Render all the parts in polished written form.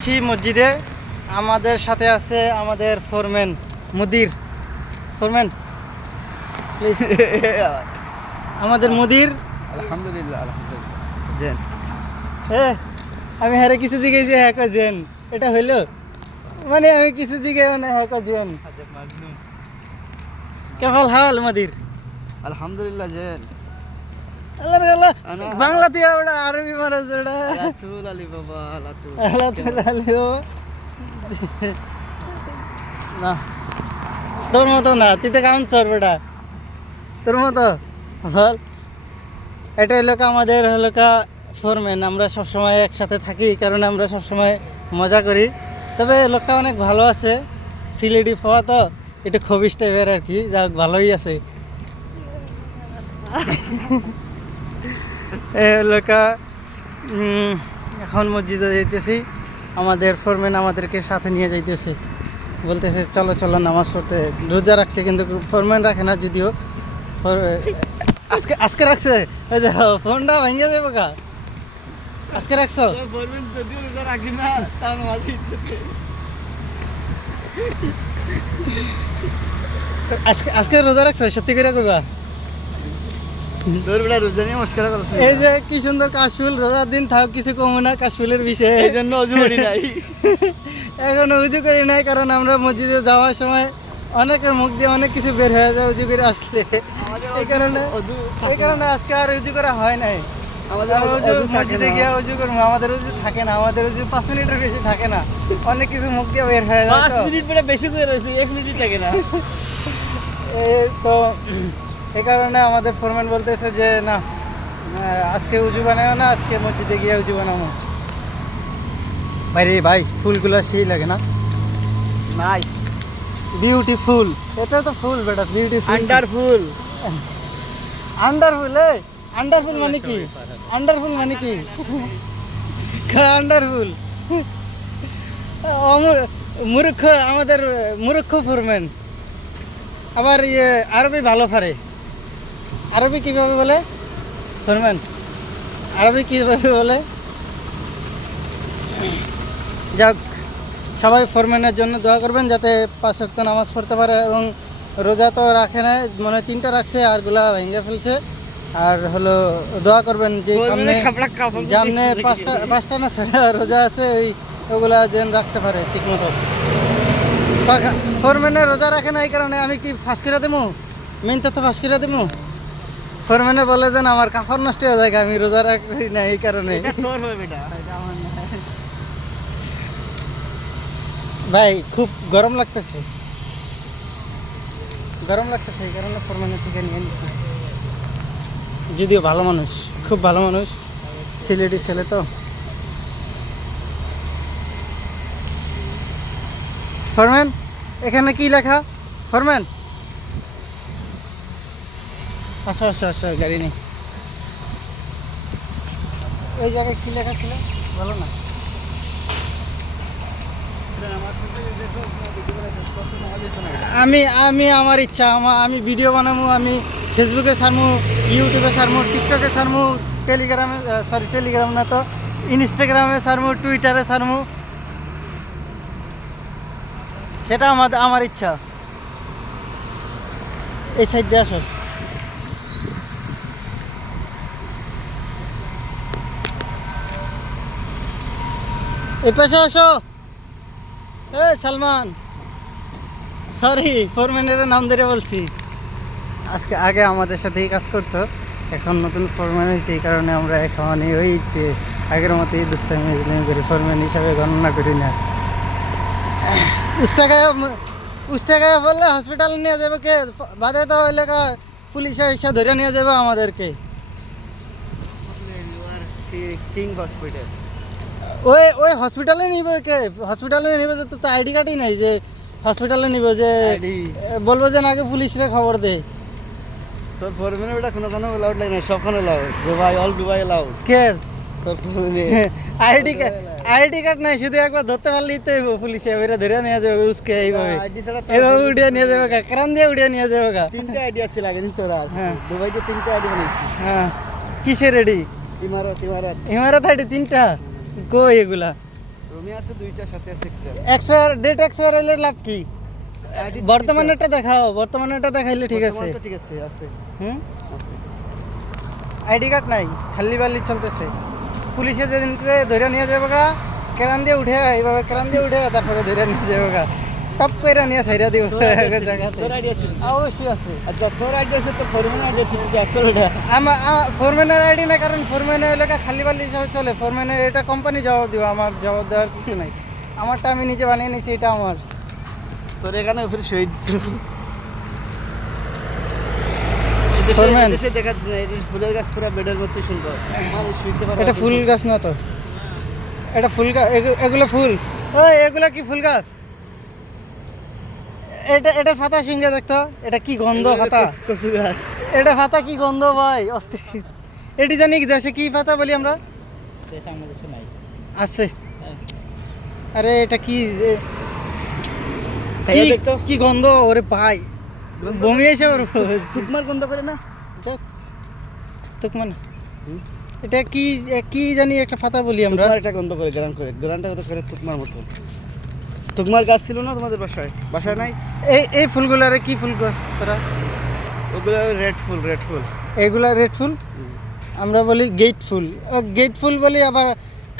মসজিদে আমাদের সাথে আছে আমাদের ফোরম্যান মুদির ফোরম্যান প্লিজ আমাদের মুদির আলহামদুলিল্লাহ জেন আমি হ্যাঁ কিছু জিজ্ঞেস হ্যাঁ কয় জেন এটা হইলো মানে আমি কিছু জিজ্ঞেস মানে হ্যাঁ কয় জেন কেমন হাল মুদির আলহামদুলিল্লাহ জেন আল্লাহ আল্লাহ বাংলাতে ওটা আরবি মানুষ ওটা লাতুল আলী বাবা লাতুল না তোর মতো না তুই তো কেমন চর বেটা তোর মতো বল এটা হলো আমাদের হলো ফোরম্যান আমরা সবসময় একসাথে থাকি এই কারণে আমরা সবসময় মজা করি তবে লোকটা অনেক ভালো আছে সিলেটি পাওয়া তো একটু খবিস টাইপের আর কি যা ভালোই আছে লোকা এখন মসজিদে যাইতেছি আমাদের ফোরম্যান আমাদেরকে সাথে নিয়ে যাইতেছে বলতেছে চলো চলো নামাজ পড়তে রোজা রাখছে কিন্তু ফোরম্যান রাখে না যদিও আজকে আজকে রাখছে ওই দেখো ফোনটা ভেঙে যাবে কা আজকে রাখছো আজকে আজকে রোজা রাখছো সত্যি করে কইবা এই যে কি সুন্দর কাশফুল রোজার দিন থাক কিছু কম না কাশফুলের বিষয়ে এই জন্য অজু করি নাই এখন উজু করি নাই কারণ আমরা মসজিদে যাওয়ার সময় অনেকের মুখ দিয়ে অনেক কিছু বের হয়ে যায় উজু করে আসলে এই কারণে আজকে আর উজু করা হয় নাই মসজিদে গিয়ে উজু করবো আমাদের উজু থাকে না আমাদের উজু 5 মিনিটের বেশি থাকে না অনেক কিছু মুখ দিয়ে বের হয়ে যায় 5 মিনিট পরে বেশি করে রয়েছে 1 মিনিট থাকে না তো এই কারণে আমাদের ফোরম্যান বলতেছে যে না আজকে উজু বানাও না আজকে মসজিদে গিয়ে উজু বানাবো ভাই ভাই ফুলগুলো সেই লাগে না নাইস বিউটিফুল এটা তো ফুল বেটা বিউটিফুল আন্ডারফুল আন্ডারফুল আন্ডারফুল মানে কি আন্ডারফুল মানে কি আন্ডারফুল মূর্খ আমাদের মূর্খ ফোরম্যান আবার ইয়ে আরবি ভালো পারে আরবি কিভাবে বলে ফোরম্যান আরবি কিভাবে বলে যাক সবাই ফোরম্যানের জন্য দোয়া করবেন যাতে 5 ওয়াক্ত নামাজ পড়তে পারে এবং রোজা তো রাখে না মানে 3টা রাখছে আরগুলা ভেঙে ফেলছে আর হলো দোয়া করবেন যে সামনে 5টা না 6টা রোজা আছে ওগুলা যেন রাখতে পারে ঠিক মতো ফোরম্যানে রোজা রাখে না এই কারণে আমি কি ফাঁস করে দেবো মেন তো ফাঁস করে দেবো ফোরম্যানে বলে দেন আমার কাপড় নষ্ট হয়ে যায় আমি রোজা রাখি না এই কারণে ভাই খুব গরম লাগতেছে এই কারণে ফোরম্যানের থেকে নিয়ে নিচ্ছি যদিও ভালো মানুষ খুব ভালো মানুষ সিলেটি ছেলে তো ফোরম্যান এখানে কি লেখা ফোরম্যান আসো আসো আসো গাড়ি নেই এই জায়গায় কি লেখা ছিল বলো না আমি আমি আমার ইচ্ছা আমি ভিডিও বানাবো আমি ফেসবুকে ছাড়বো ইউটিউবে ছাড়বো টিকটকে ছাড়বো টেলিগ্রামে টেলিগ্রাম না তো ইনস্টাগ্রামে ছাড়বো টুইটারে ছাড়বো সেটা আমার ইচ্ছা এই সাইড দিয়ে আসো এই পাশে আসো সালমান সরি ফোরম্যানের নাম ধরে বলছি আগে আমাদের সাথেই কাজ করতো এখন নতুন ফোরম্যান হয়েছে এই কারণে আমরা এখন ওই যে আগের মতোই দুষ্টামি করি ফোরম্যান হিসাবে গণনা করি না উস্টাগায় বললে হসপিটালে নিয়ে যাবে কে বাদে তো এলাকা পুলিশে এসে ধরে নিয়ে যাবে আমাদেরকে ওই হসপিটালে নিবে কে হসপিটালে নিবে যে তো আইডি কার্ডই নাই যে হসপিটালে নিবে যে বলবো যে আগে পুলিশরে খবর দে তোর ফোরম্যান ওটা কোনো লাউড লাগে না সবখানে loud Dubai all Dubai loud কে তোর আইডি কার্ড নাই শুধু একবার ধরতে পারলেই তো পুলিশে ওইটা ধরে নিয়ে যাবে উসকে এইভাবে উঠিয়ে নিয়ে যাবে কারণ দিয়ে উঠিয়ে নিয়ে যাবে 3টা আইডি আছে লাগে তোর হ্যাঁ দুবাইতে 3টা আইডি বানাইছি হ্যাঁ কিসের রেডি ইমারত ইমারত আইডি 3টা কই এগুলা রুমে আছে দুইটা, সাথে আছে একটা। এক্সপায়ার ডেট এক্সপায়ার হলে লাভ কি? বর্তমানেরটা দেখাও, বর্তমানেরটা দেখাইলে ঠিক আছে। বর্তমানটা ঠিক আছে, আছে। হুম, আছে। আইডি কার্ড নাই, খালি বালি চলতেছে। পুলিশে যেদিনকে ধরে নিয়ে যাবো গা, কেরান দিয়ে উঠে, এইভাবে কেরান দিয়ে উঠে তারপরে ধরে নিয়ে যাবো গা, টপ করে নিয়ে সাইডা দিব জায়গাতে। তোর আইডিয়া আছে? অবশ্যই আছে। আচ্ছা, তোর আইডিয়া আছে তো ফরম্যান আইডিয়া থেকে চেক করে ওটা। আমার ফোরম্যানের আইডি না, কারণ ফোরম্যানে এলাকা খালি বালি হিসাবে চলে। ফোরম্যানে এটা কোম্পানি জবাব দিব, আমার জবাব দেওয়ার কিছু নাই। আমারটা আমি নিজে বানিয়ে নিয়েছি, এটা আমার। তোর এখানে উপরে শহীদ ফরম্যান। দেশে দেখাচ্ছে না, এই ফুলের গাছ পুরো বেডের মতো সুন্দর, মানুষ শুইতে পারে। এটা ফুল গাছ না তো, এটা ফুল গাছ। এগুলো ফুল। ওই এগুলো কি ফুল গাছ? এটার পাতা সিঙ্গে দেখতো, এটা কি গন্ধ পাতা। কচু গাছ। এটা পাতা কি গন্ধ ভাই, অস্থির। এটি জানি কি দেশে কি পাতা বলি আমরা? আছে। আরে এটা কি খাইয়া দেখতো। কি গন্ধ ওরে ভাই, বমি এসে ওর তুকমার গন্ধ করে না? তুকমান। হুম? এটা কি কি জানি একটা পাতা বলি আমরা। তুকমার এটা গন্ধ করে, গ্রান করে, গ্রানটা করে তুকমার মতো। তুকমার গাছ ছিল না তোমাদের বাসায়? বাসায় নাই? এই ফুলগুলারে কি ফুল গাছ তোরা? ওগুলো রেড ফুল, রেড ফুল। এগুলা রেড ফুল, আমরা বলি গেট ফুল। গেট ফুল বলি, আবার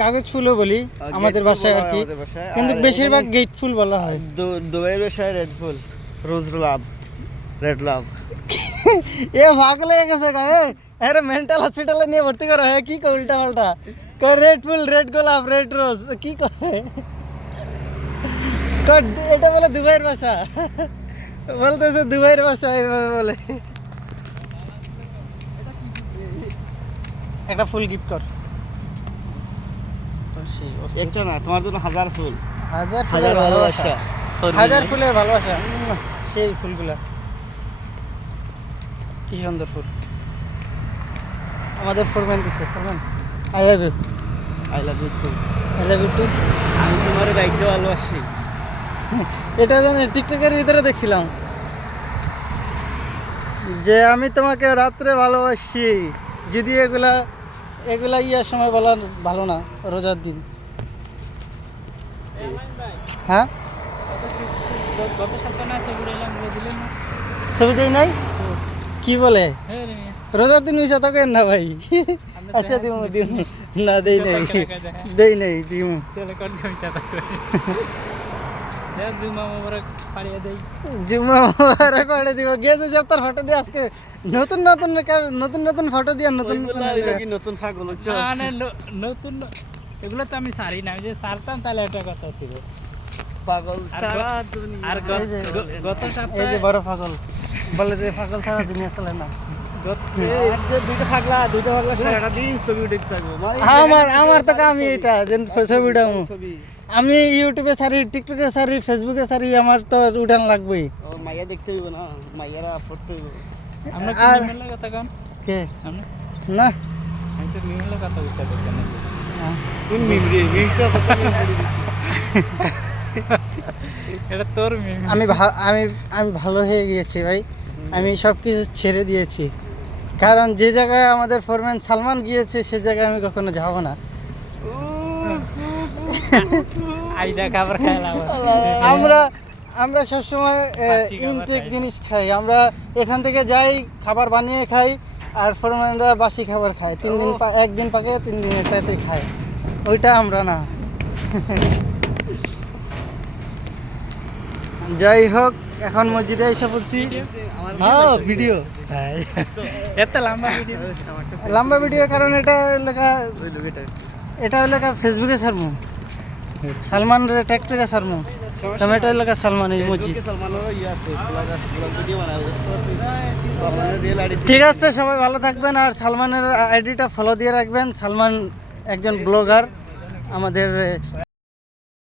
কাগজ ফুলও বলি আমাদের ভাষায় আর কি, কিন্তু বেশিরভাগ গেট ফুল বলা হয়। দুবাইয়ের ভাষায় রেড ফুল, রোজ লাভ, রেড লাভ। এ ভাগ লেগে গেছে গা। আরে মেন্টাল হসপিটালে নিয়ে ভর্তি করা হয়, কি কয় উল্টা পাল্টা কয়। রেড ফুল, রেড গোলাপ, রেড রোজ, কি কয়? এটা বলে দুবাইয়ের ভাষা, বলতেছে দুবাইয়ের ভাষা এইভাবে বলে। একটা ফুল গিফট কর। একটা না, তোমার জন্য হাজার ফুল, হাজার হাজার ফুলের ভালোবাসা, ভালোবাসা, হাজার ফুলের ভালোবাসা। সেই ফুলগুলা কি সুন্দর ফুল। আমাদের ফোরম্যান দিচ্ছে। Foreman, I love you. I love you fool. I love you too. আমি তোমার দায়িত্ব ভালোবাসি। এটা জানি টিকটকের ভিতরে দেখছিলাম যে আমি তোমাকে রাত্রে ভালোবাসি, যদি এগুলা এগুলা ইয়ার সময় বলা ভালো না, রোজার দিন। হ্যাঁ, ছবি দেই নাই, কি বলে রোজার দিন মিশা থাকেন না ভাই। আচ্ছা দিমু দিমু, না দেই নাই, দেই নাই দিমু। জুম্মা মোবারক করে দিব। গেছে সপ্তাহ ফটো দিয়ে আজকে নতুন নতুন নতুন নতুন ফটো দিয়ে নতুন নতুন নতুন পাগল হচ্ছে। নতুন এগুলো তো আমি সারি না, আমি যে সারতাম তাহলে একটা কথা ছিল। পাগল ছাড়া আর দুনিয়া। গত এই যে সপ্তাহে বড় পাগল বলে যে পাগল ছাড়া দুনিয়া চলে না। আর যে দুইটা পাগলা সারাটা দিন ছবি উঠে থাকবো। আমার তো কামই এটা, যে ছবি উঠাবো। ছবি। আমি ইউটিউবে সারি, টিকটকে সারি, ফেসবুকে সারি, আমার তো উঠান লাগবেই। ও মাইয়া দেখতে হইব না, মাইয়ারা পড়তে হইব। আমরা কি আর মিমের কথা কন? কে আমরা না, আমি তো মিমের কথা বুঝতে পারছি না। কোন মিমরি? মিমটা কথা বলি দিছি। এটা তোর মিম। আমি আমি ভালো হয়ে গিয়েছি ভাই। আমি সব কিছু ছেড়ে দিয়েছি, কারণ যে জায়গায় আমাদের ফোরম্যান সালমান গিয়েছে সে জায়গায় আমি কখনো যাব না। আইডা খাবার খাইলাম। আমরা সবসময় বাসি খাবার ইনটেক খাই। জিনিস খাই। আমরা এখান থেকে যাই, খাবার বানিয়ে খাই, আর ফোরম্যানরা বাসি খাবার খায়। 3 দিন একদিন পাকে 3 দিন এটাতে খায়, ওইটা আমরা না। যাই হোক, এখন মসজিদে এসে পড়ছি। হ্যাঁ ভিডিও, এত লম্বা ভিডিও। লম্বা ভিডিও, কারণ এটা লেখা, এটা লেখা ফেসবুকে ছাড়মু, সালমান রে ট্যাগ করে ছাড়মু। তুমি এটা লেখা সালমান এই মসজিদ। সালমানেরও ইয়ে আছে, ব্লগ ভিডিও বানায়। সালমানের রিয়েল আইডি। ঠিক আছে, সবাই ভালো থাকবেন, আর সালমানের আইডিটা ফলো দিয়ে রাখবেন। সালমান একজন ব্লগার, আমাদের